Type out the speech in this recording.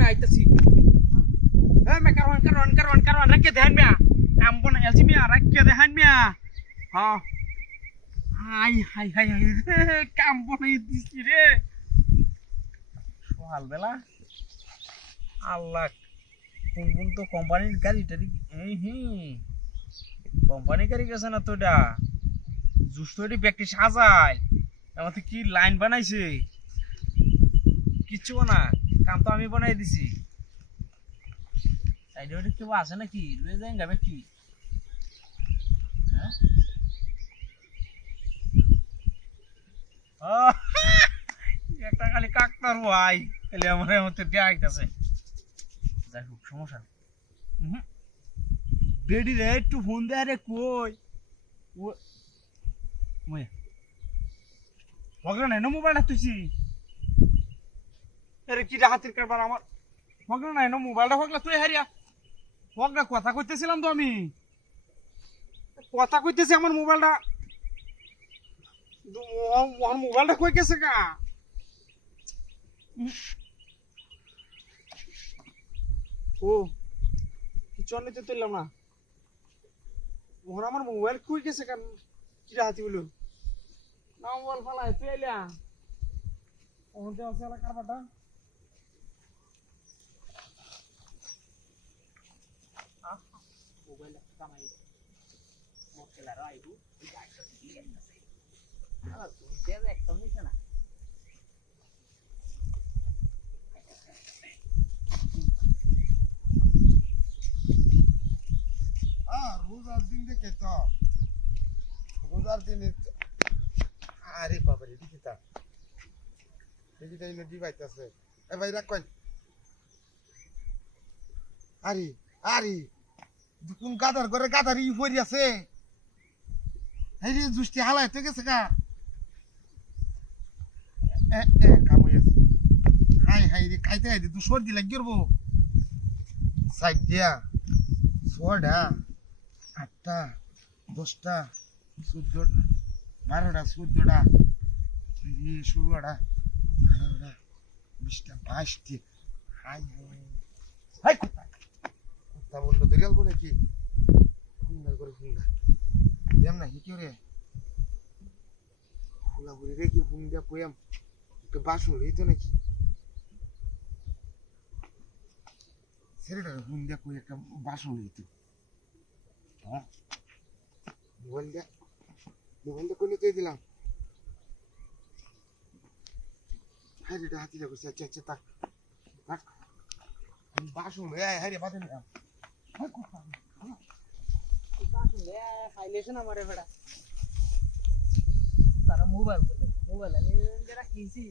मैं आइतसी ए मैं करवान रख के ध्यान में काम बना एलसी में रख के ध्यान में हां हाय काम बनाई दिसी रे সকাল বেলা আল্লাহ কোন তো কোম্পানির গাড়ি টারি কোম্পানি গাড়ি গেছে না তোটা জুস্তরি ব্যক্তি সাজায় আমাদের কি লাইন বানাইছে কিচ্ছু না কাম তো আমি বানাই দিছি সাইডে ওটা কেউ আছে নাকি লয়ে যাই যাবে কি হ্যাঁ একটা খালি কাকতার ভাই তাহলে আমার মধ্যে দেখাইতেছে যাই হোক সমস্যা বেডি রে একটু ফোন দে রে কই ওই মগরা নাই না মোবাইলটা তুইছি আরে কি হাতের কারবার আমার মগরা নাই না মোবাইলটা হগলা তুই হারিয়া মগরা কথা কইতেছিলাম তো আমি কথা কইতেছি আমার মোবাইলটা মোবাইলটা কই গেছে গা ও কিছু নিতে তুললাম না ওখানে আমার মোবাইল কই গেছে কেন কিরা হাতি বলো না মোবাইল ফালাই তুই এলিয়া ওখান থেকে আছে এলাকার বাটা মোবাইল কামাই মোকেলা রাইবু তুমি দেবে একদম নিছে না রোজার দিন দেখে তো রোজার দিনে আরে বাবারে দেখিতা দেখিতা ইনো ডিভাইতাছে এ ভাই রাখ কই আরে কোন গাদার ঘরে গাদারি পড়ি আছে এই যে জুষ্টি হালাই তো গেছে কা কাম হইছে হাই রে খাইতে আইদি তুই সর্দি লাগি করবো সাইড দিয়া 6টা 8টা 10টা 14টা 12টা 14টা 16টা 18টা 20টা 22টা হাই কথা বললো দরিয়াল বলে কি সুন্দর করে সুন্দর দেম না কি রে ফুলা ফুলি রে কি ফুল দিয়া কইম একটু বাসন হইতো নাকি ছেলেটার ফুল দিয়া কই একটা বাসন হইতো হ্যাঁ মোবাইলটা কোনে তুই দিলাম হ্যাঁ রে হাতি যাবো আচ্ছা তাক বাসন হ্যাঁ রে বাদে নিলাম বাসন রে ফাইলেশন আমারে বেড়া তারা মোবাইল আমি যেটা কিনছি